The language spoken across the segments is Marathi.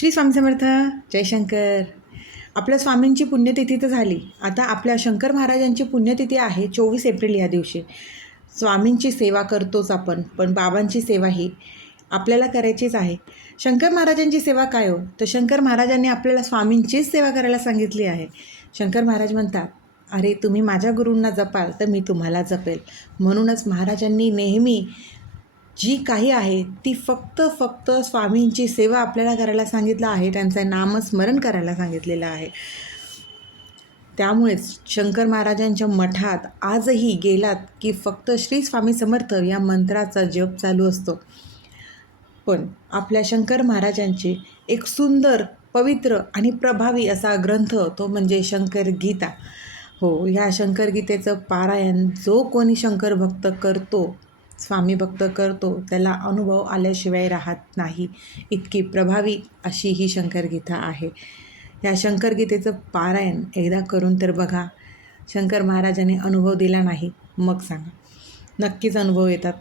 श्री स्वामी समर्थ. जयशंकर. आपल्या स्वामींची पुण्यतिथी तर झाली. आता आपल्या शंकर महाराजांची पुण्यतिथी आहे 24 एप्रिल या दिवशी. स्वामींची सेवा करतोच आपण, पण बाबांची सेवा ही आपल्याला करायचीच आहे. शंकर महाराजांची सेवा काय हो? तर शंकर महाराजांनी आपल्याला स्वामींचीच सेवा करायला सांगितली आहे. शंकर महाराज म्हणतात, अरे तुम्ही माझ्या गुरूंना जपाल तर मी तुम्हाला जपेल. म्हणूनच महाराजांनी नेहमी जी काही आहे ती फक्त स्वामींची सेवा आपल्याला करायला सांगितलं आहे. त्यांचं नामस्मरण करायला सांगितलेलं आहे. त्यामुळेच शंकर महाराजांच्या मठात आजही गेलात की फक्त श्री स्वामी समर्थ या मंत्राचा जप चालू असतो. पण आपल्या शंकर महाराजांचे एक सुंदर, पवित्र आणि प्रभावी असा ग्रंथ तो म्हणजे शंकर गीता. हो, ह्या शंकर गीतेचं पारायण जो कोणी शंकर भक्त करतो, स्वामी भक्त करतो, त्याला अनुभव आल्याशिवाय राहत नाही. इतकी प्रभावी अशी ही शंकर गीता आहे. या शंकर गीतेचं पारायण एकदा करून तर बघा. शंकर महाराजांनी अनुभव दिला नाही मग सांगा, नक्कीच अनुभव येतात.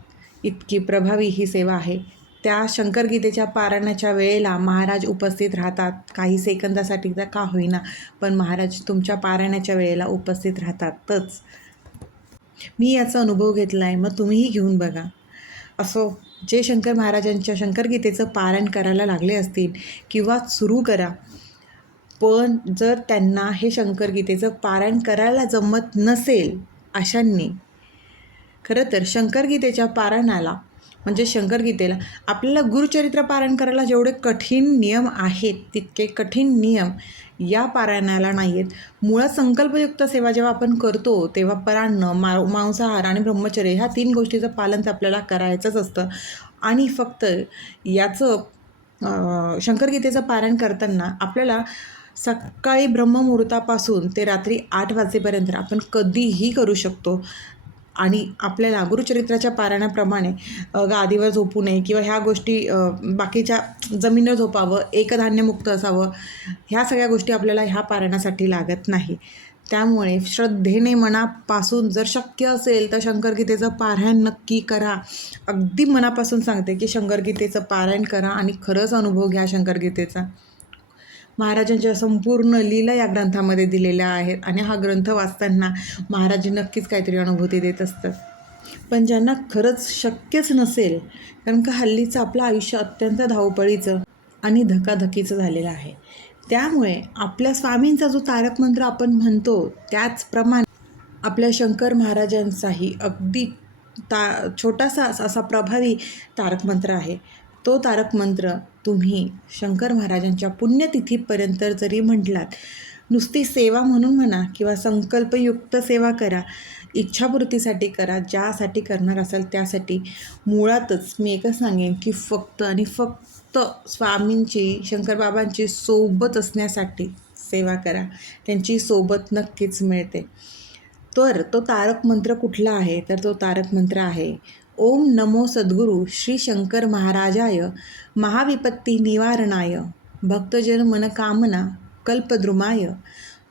इतकी प्रभावी ही सेवा आहे. त्या शंकर गीतेच्या पारायणाच्या वेळेला महाराज उपस्थित राहतात. काही सेकंदासाठी तर का होईना, पण महाराज तुमच्या पारायणाच्या वेळेला उपस्थित राहतातच. मी याचा अनुभव घेतला आहे, मग तुम्हीही घेऊन बघा. असो, जे शंकर महाराजांच्या शंकर गीतेचं पारायण करायला लागले असतील किंवा सुरू करा, पण जर त्यांना हे शंकर गीतेचं पारायण करायला जमत नसेल अशांनी, खरं तर शंकर गीतेच्या पारायणाला म्हणजे शंकर गीतेला आपल्याला गुरुचरित्र पारायण करायला जेवढे कठीण नियम आहेत तितके कठीण नियम या पारायणाला नाही आहेत. मुळात संकल्पयुक्त सेवा जेव्हा आपण करतो तेव्हा परान्न, मांसाहार आणि ब्रह्मचर्य ह्या 3 गोष्टीचं पालन तर आपल्याला करायचंच असतं. आणि फक्त याचं शंकर गीतेचं पारायण करताना आपल्याला सकाळी ब्रह्ममुहूर्तापासून ते रात्री 8 वाजेपर्यंत आपण कधीही करू शकतो. आणि आपल्याला गुरुचरित्राच्या पारायणाप्रमाणे गादीवर झोपू नये किंवा ह्या गोष्टी बाकीच्या जमिनीवर झोपावं, एकधान्यमुक्त असावं, ह्या सगळ्या गोष्टी आपल्याला ह्या पारायणासाठी लागत नाही. त्यामुळे श्रद्धेने मनापासून जर शक्य असेल तर शंकर गीतेचं पारायण नक्की करा. अगदी मनापासून सांगते की शंकर गीतेचं पारायण करा आणि खरंच अनुभव घ्या शंकर गीतेचा. महाराजांच्या संपूर्ण लीला या ग्रंथामध्ये दिलेल्या आहेत आणि हा ग्रंथ वाचताना महाराज नक्कीच काहीतरी अनुभूती देत असतात. पण ज्यांना खरंच शक्यच नसेल, कारण का हल्लीचं आपलं आयुष्य अत्यंत धावपळीचं आणि धकाधकीचं झालेलं आहे, त्यामुळे आपल्या स्वामींचा जो तारक मंत्र आपण म्हणतो त्याचप्रमाणे आपल्या शंकर महाराजांचाही अगदी छोटासा असा प्रभावी तारक मंत्र आहे. तो तारक मंत्र तुम्ही शंकर महाराजांच्या पुण्यतिथीपर्यंत जरी म्हटलात, नुसती सेवा म्हणून म्हणा किंवा संकल्पयुक्त सेवा करा, इच्छापूर्तीसाठी करा, ज्यासाठी करणार असाल त्यासाठी, मुळातच मी एकच सांगेन की फक्त आणि फक्त स्वामींची, शंकरबाबांची सोबत असण्यासाठी सेवा करा. त्यांची सोबत नक्कीच मिळते. तर तो तारक मंत्र कुठला आहे? तर तो तारक मंत्र आहे ओम नमो सद्गुरू श्री शंकर महाराजाय महाविपत्ती निवारणाय भक्तजन मनकामना कल्पद्रुमाय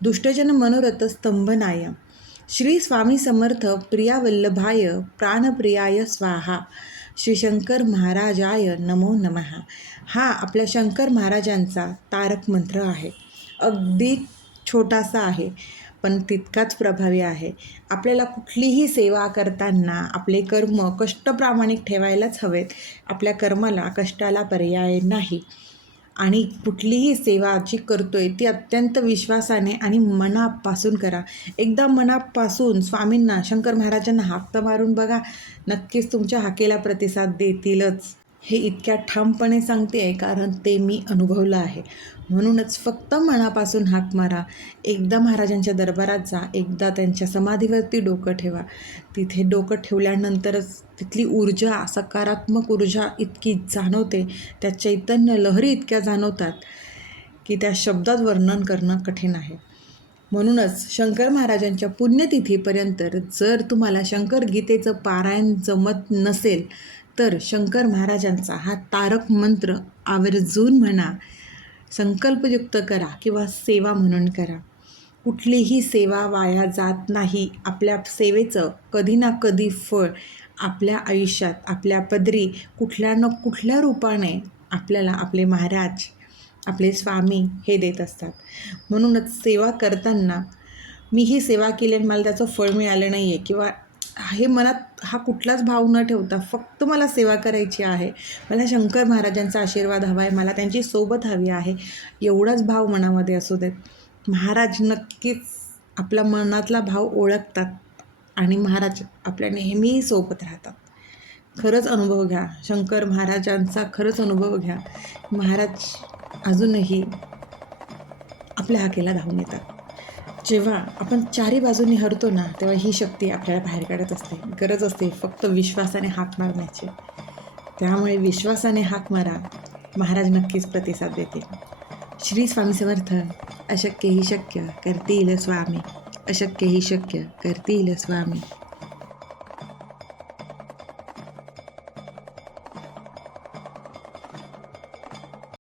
दुष्टजन मनोरथ स्तंभनाय श्री स्वामी समर्थ प्रियावल्लभाय प्राणप्रियाय स्वाहा श्री शंकर महाराजाय नमो नमः. हा आपल्या शंकर महाराजांचा तारक मंत्र आहे. अगदी छोटासा आहे पण तितकाच प्रभावी आहे. आपल्याला कुठलीही सेवा करताना आपले कर्म कष्ट प्रामाणिक ठेवायलाच हवेत. आपल्या कर्माला कष्टाला पर्याय नाही. आणि कुठलीही सेवा जी करतोय ती अत्यंत विश्वासाने आणि मनापासून करा. एकदा मनापासून स्वामींना, शंकर महाराजांना हाक मारून बघा, नक्कीच तुमच्या हाकेला प्रतिसाद देतीलच. हे इतक्या ठामपणे सांगते आहे कारण ते मी अनुभवलं आहे. म्हणूनच फक्त मनापासून हाक मारा. एकदा महाराजांच्या दरबारात जा, एकदा त्यांच्या समाधीवरती डोकं ठेवा. तिथे डोकं ठेवल्यानंतरच तिथली ऊर्जा, सकारात्मक ऊर्जा इतकी जाणवते, त्या चैतन्य लहरी इतक्या जाणवतात की त्या शब्दात वर्णन करणं कठीण आहे. म्हणूनच शंकर महाराजांच्या पुण्यतिथीपर्यंत जर तुम्हाला शंकर गीतेचं पारायण जमत नसेल तर शंकर महाराजांचा हा तारक मंत्र आवर्जून म्हणा, संकल्पयुक्त करा किंवा सेवा म्हणून करा. कुठलीही सेवा वाया जात नाही. आपल्या सेवेचं कधी ना कधी फळ आपल्या आयुष्यात, आपल्या पदरी कुठल्या न कुठल्या रूपाने आपल्याला आपले महाराज आपले स्वामी हे देत असतात. म्हणूनच सेवा करताना मी ही सेवा केली आणि मला त्याचं फळ मिळालं नाही आहे किंवा हे मनात हा कुठलाच भाव न ठेवता फक्त मला सेवा करायची आहे, मला शंकर महाराजांचा आशीर्वाद हवा आहे, मला त्यांची सोबत हवी आहे, एवढाच भाव मनामध्ये असू देत. महाराज नक्कीच आपल्या मनातला भाव ओळखतात आणि महाराज आपल्या नेहमी सोबत राहतात. खरंच अनुभव घ्या, शंकर महाराजांचा खरंच अनुभव घ्या. महाराज अजूनही आपल्या हाकेला धावून येतात. जेव्हा आपण चारी बाजूंनी हरतो ना, तेव्हा ही शक्ती आपल्याला बाहेर काढत असते. गरज असते फक्त विश्वासाने हाक मारण्याची. त्यामुळे विश्वासाने हाक मारा, महाराज नक्कीच प्रतिसाद देतील. श्री स्वामी समर्थ. अशक्य ही शक्य करतील स्वामी, अशक्य ही शक्य करतील स्वामी.